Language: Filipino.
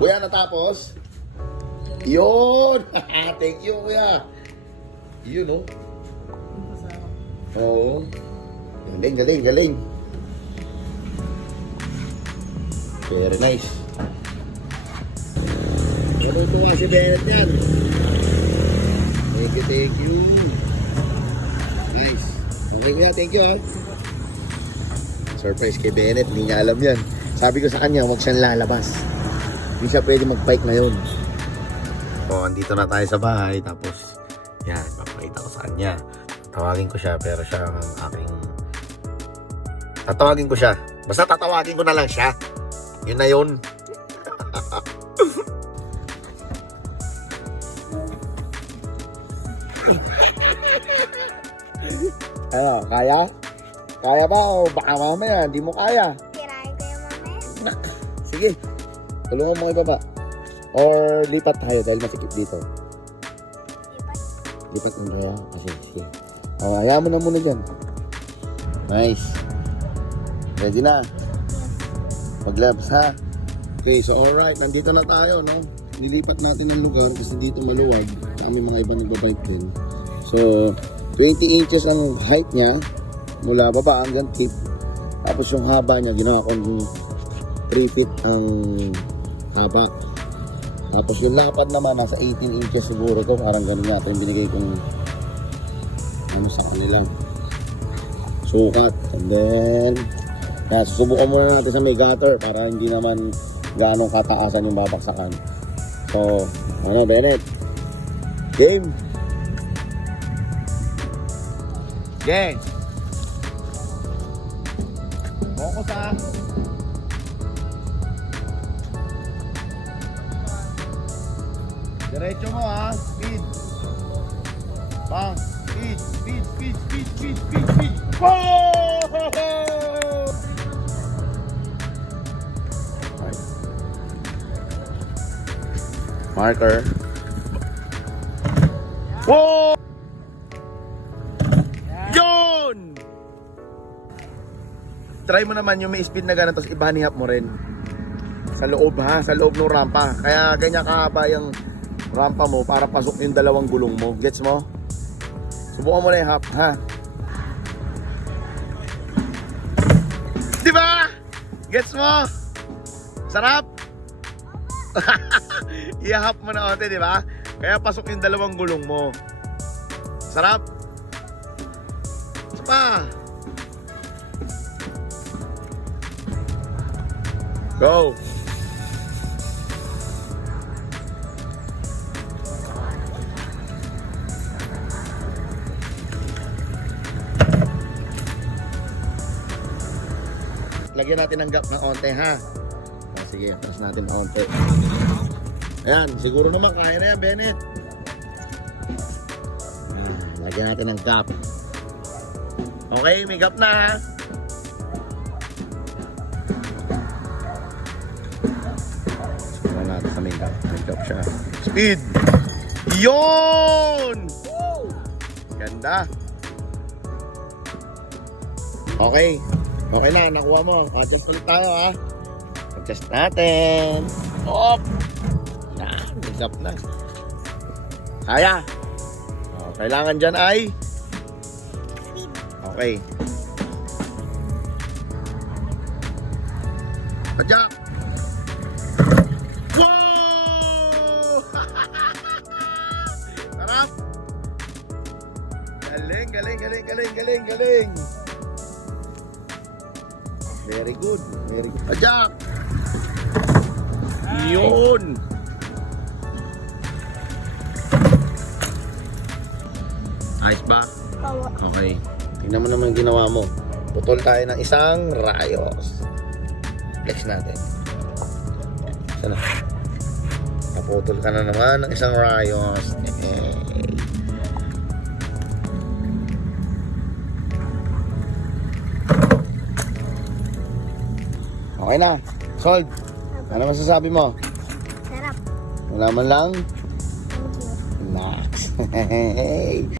Kuya, natapos? Yun! Thank you, kuya. Yun, no? Oo. Galing, galing, galing. Very nice. Natutuwa si Bennett yan. Thank you, thank you. Nice. Okay, kuya, thank you, ha. Surprise kay Bennett, hindi niya alam yan. Sabi ko sa kanya, huwag siyang lalabas. Hindi siya pwede mag-bike ngayon. So, andito na tayo sa bahay. Tapos, yan, papakita ko sa kanya. Tatawagin ko siya, pero siya ang aking... Tatawagin ko siya. Basta tatawagin ko na lang siya. Yun na yun. Ano, kaya? Kaya ba o baka mamaya, hindi mo kaya? Tirahin ko yung mamaya. Sige, tulungan mo ibaba. Or lipat tayo dahil masikip dito. Lipat ng kaya? Kasi, sige. O, hayaan mo na muna dyan. Nice. Ready na? Pag-labs ha? Okay, so alright, nandito na tayo, no? Nilipat natin ang lugar kasi dito maluwag. Kami mga iba nagbabike din. So, 20 inches ang height niya mula baba hanggang tip. Tapos yung haba niya, ginawa kong 3 feet ang haba. Tapos yung lapad naman, nasa 18 inches siguro to. Parang ganun yata yung binigay kong ano sa kanilang sukat. And then, kaya susubukan muna natin sa may gutter para hindi naman ganong kataasan yung babaksakan. So, ano, Bennett? Game! Game! Focus ha! Diretso mo ha! Speed! Bang! Speed! Speed! Speed! Speed! Speed! Speed! Speed! Oh! Marker. Whoa! Yun! Try mo naman yung may speed na ganun, tapos ibanihap mo rin. Sa loob ha, sa loob ng rampa. Kaya ganyan kahaba yung rampa mo para pasok yung dalawang gulong mo. Gets mo? Subukan mo na yung half, ha? Diba? Gets mo? Sarap? I-half mo na konti, diba? Kaya pasok yung dalawang gulong mo. Sarap? Pa! Go! Lagyan natin ng gap ng onte ha. Sige, press natin ng onte. Ayan, siguro naman kaya na yan, Bennett. Lagyan natin ng gap. Okay, may gap na ha. Siguro natin sa may gap. May gap siya. Speed! Yun! Ganda. Okay. Okay na, nakuha mo. Adjust ulit tayo ha. Adjust natin. Op! Yan, may gap na. Kaya. Kailangan dyan ay okay. Pajak! Wow! Sarap! Galing, galing, galing, galing, galing, galing. Very good. Very good. Pajak! Yun! Ayos ba? Okay. Tingnan mo naman yung ginawa mo. Putol tayo ng isang rayos. Flex natin. Sana. Naputol ka na naman ng isang rayos. Okay na. Sold. Ano masasabi mo? Sarap. Wala man lang? Thank you. Nice.